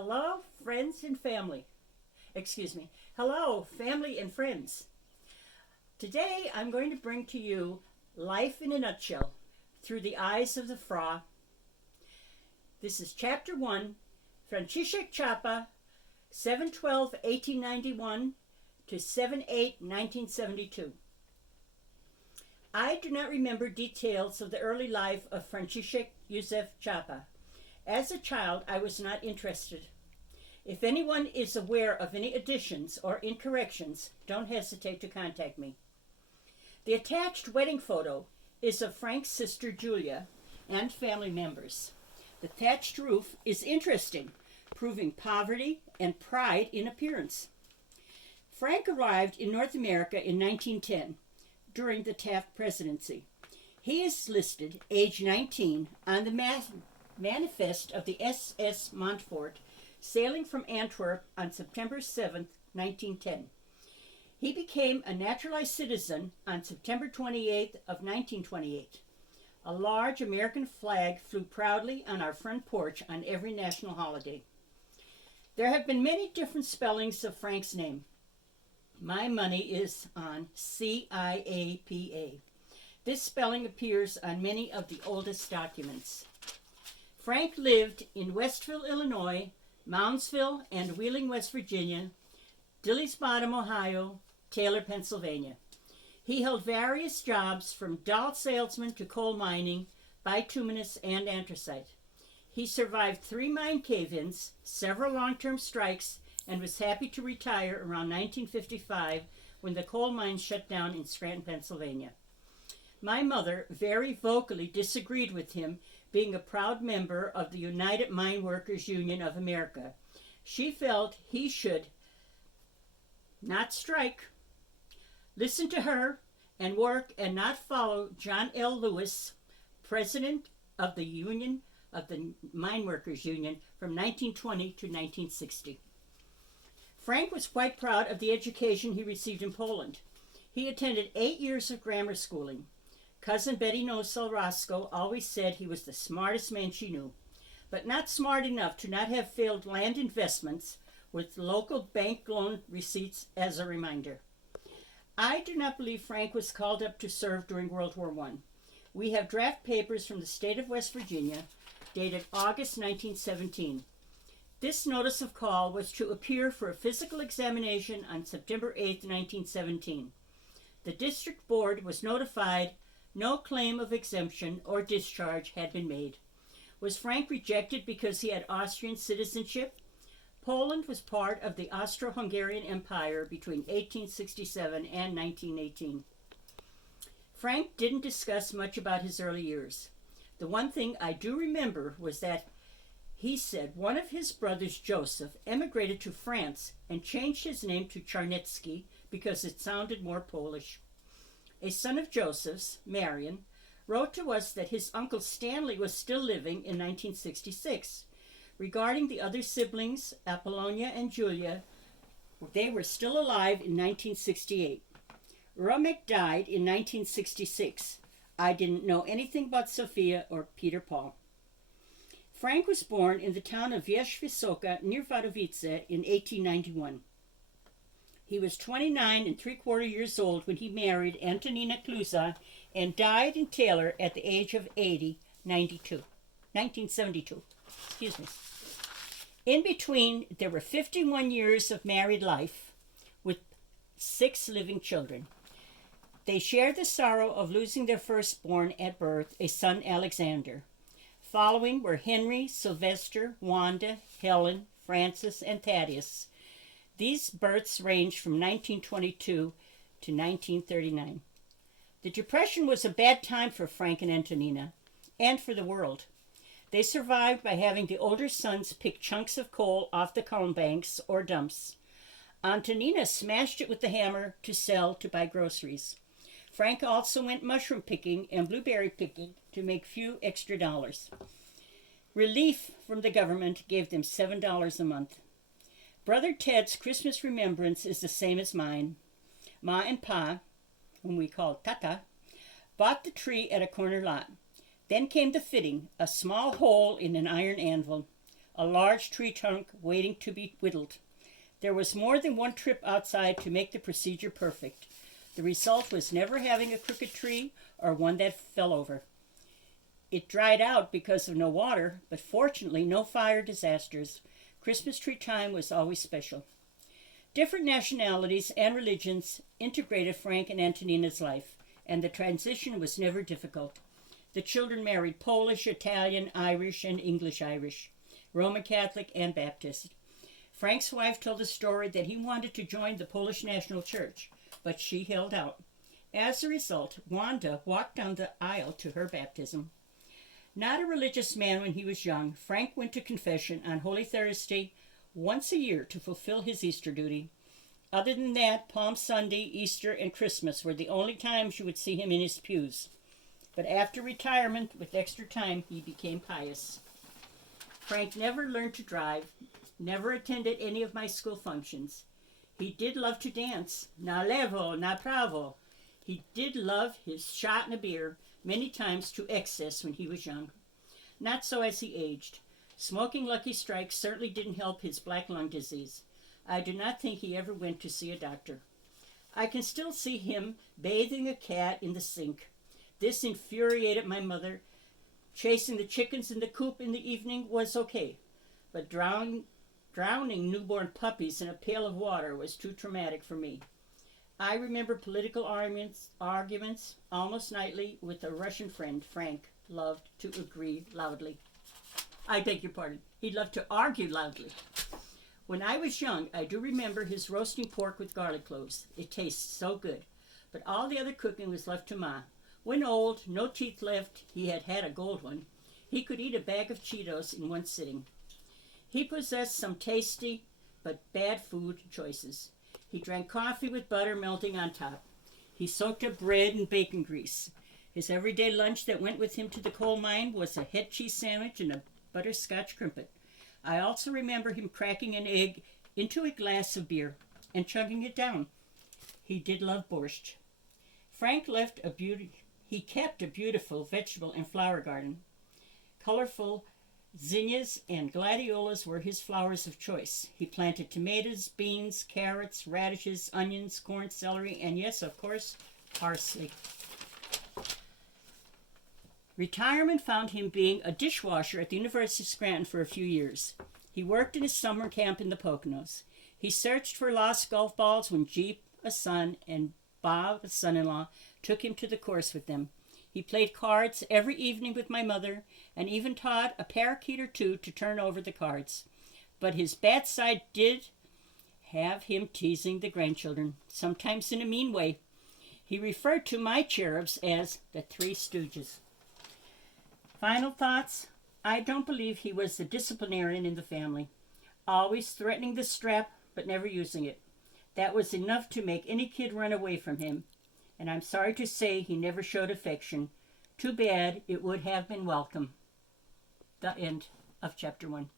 Hello, friends and family. Hello, family and friends. Today I'm going to bring to you Life in a Nutshell through the eyes of the Fra. This is Chapter 1, Franciszek Chapa, 7/12/1891 to 7/8/1972. I do not remember details of the early life of Franciszek Józef Chapa. As a child, I was not interested. If anyone is aware of any additions or incorrections, don't hesitate to contact me. The attached wedding photo is of Frank's sister Julia and family members. The thatched roof is interesting, proving poverty and pride in appearance. Frank arrived in North America in 1910 during the Taft presidency. He is listed age 19 on the manifest of the SS Montfort, sailing from Antwerp on September 7, 1910. He became a naturalized citizen on September 28 of 1928. A large American flag flew proudly on our front porch on every national holiday. There have been many different spellings of Frank's name. My money is on C-I-A-P-A. This spelling appears on many of the oldest documents. Frank lived in Westville, Illinois, Moundsville and Wheeling, West Virginia, Dilly's Bottom, Ohio, Taylor, Pennsylvania. He held various jobs from doll salesman to coal mining, bituminous, and anthracite. He survived 3 mine cave-ins, several long-term strikes, and was happy to retire around 1955 when the coal mines shut down in Scranton, Pennsylvania. My mother very vocally disagreed with him being a proud member of the United Mine Workers Union of America. She felt he should not strike, listen to her, and work and not follow John L. Lewis, president of the Mine Workers Union from 1920 to 1960. Frank was quite proud of the education he received in Poland. He attended 8 years of grammar schooling. Cousin Betty Nosal Roscoe always said he was the smartest man she knew, but not smart enough to not have failed land investments with local bank loan receipts as a reminder. I do not believe Frank was called up to serve during World War I. We have draft papers from the state of West Virginia, dated August 1917. This notice of call was to appear for a physical examination on September 8, 1917. The district board was notified no claim of exemption or discharge had been made. Was Frank rejected because he had Austrian citizenship? Poland was part of the Austro-Hungarian Empire between 1867 and 1918. Frank didn't discuss much about his early years. The one thing I do remember was that he said one of his brothers, Joseph, emigrated to France and changed his name to Czarnecki because it sounded more Polish. A son of Joseph's, Marion, wrote to us that his uncle Stanley was still living in 1966. Regarding the other siblings, Apollonia and Julia, they were still alive in 1968. Romek died in 1966. I didn't know anything about Sophia or Peter Paul. Frank was born in the town of Wierzch Wysoka near Wadowice in 1891. He was 29 3/4 years old when he married Antonina Kluza and died in Taylor at the age of 1972. Excuse me. In between, there were 51 years of married life with 6 living children. They shared the sorrow of losing their firstborn at birth, a son Alexander. Following were Henry, Sylvester, Wanda, Helen, Francis, and Thaddeus. These births ranged from 1922 to 1939. The Depression was a bad time for Frank and Antonina, and for the world. They survived by having the older sons pick chunks of coal off the culm banks or dumps. Antonina smashed it with the hammer to sell to buy groceries. Frank also went mushroom picking and blueberry picking to make few extra dollars. Relief from the government gave them $7 a month. Brother Ted's Christmas remembrance is the same as mine. Ma and Pa, whom we called Tata, bought the tree at a corner lot. Then came the fitting, a small hole in an iron anvil. a large tree trunk waiting to be whittled. There was more than one trip outside to make the procedure perfect. The result was never having a crooked tree or one that fell over. It dried out because of no water, but fortunately no fire disasters. Christmas tree time was always special. Different nationalities and religions integrated Frank and Antonina's life, and the transition was never difficult. The children married Polish, Italian, Irish, and English Irish, Roman Catholic, and Baptist. Frank's wife told the story that he wanted to join the Polish National Church, but she held out. As a result, Wanda walked down the aisle to her baptism. Not a religious man when he was young, Frank went to confession on Holy Thursday once a year to fulfill his Easter duty. Other than that, Palm Sunday, Easter, and Christmas were the only times you would see him in his pews. But after retirement, with extra time, he became pious. Frank never learned to drive, never attended any of my school functions. He did love to dance, na levo, na pravo. He did love his shot and a beer, many times to excess when he was young. Not so as he aged. Smoking Lucky Strike certainly didn't help his black lung disease. I do not think he ever went to see a doctor. I can still see him bathing a cat in the sink. This infuriated my mother. Chasing the chickens in the coop in the evening was okay, but drowning newborn puppies in a pail of water was too traumatic for me. I remember political arguments almost nightly with a Russian friend. Frank loved to agree loudly. I beg your pardon. He loved to argue loudly. When I was young, I do remember his roasting pork with garlic cloves. It tastes so good. But all the other cooking was left to Ma. When old, no teeth left, he had had a gold one. He could eat a bag of Cheetos in one sitting. He possessed some tasty but bad food choices. He drank coffee with butter melting on top. He soaked up bread in bacon grease. His everyday lunch that went with him to the coal mine was a head cheese sandwich and a butterscotch crimpet. I also remember him cracking an egg into a glass of beer and chugging it down. He did love borscht. Frank He kept a beautiful vegetable and flower garden. Colorful zinnias and gladiolas were his flowers of choice. He planted tomatoes, beans, carrots, radishes, onions, corn, celery, and yes, of course, parsley. Retirement found him being a dishwasher at the University of Scranton for a few years. He worked in his summer camp in the Poconos. He searched for lost golf balls when Jeep, a son, and Bob, a son-in-law, took him to the course with them. He played cards every evening with my mother and even taught a parakeet or two to turn over the cards. But his bad side did have him teasing the grandchildren, sometimes in a mean way. He referred to my cherubs as the Three Stooges. Final thoughts? I don't believe he was the disciplinarian in the family, always threatening the strap but never using it. That was enough to make any kid run away from him, and I'm sorry to say he never showed affection. Too bad, it would have been welcome. The end of chapter 1.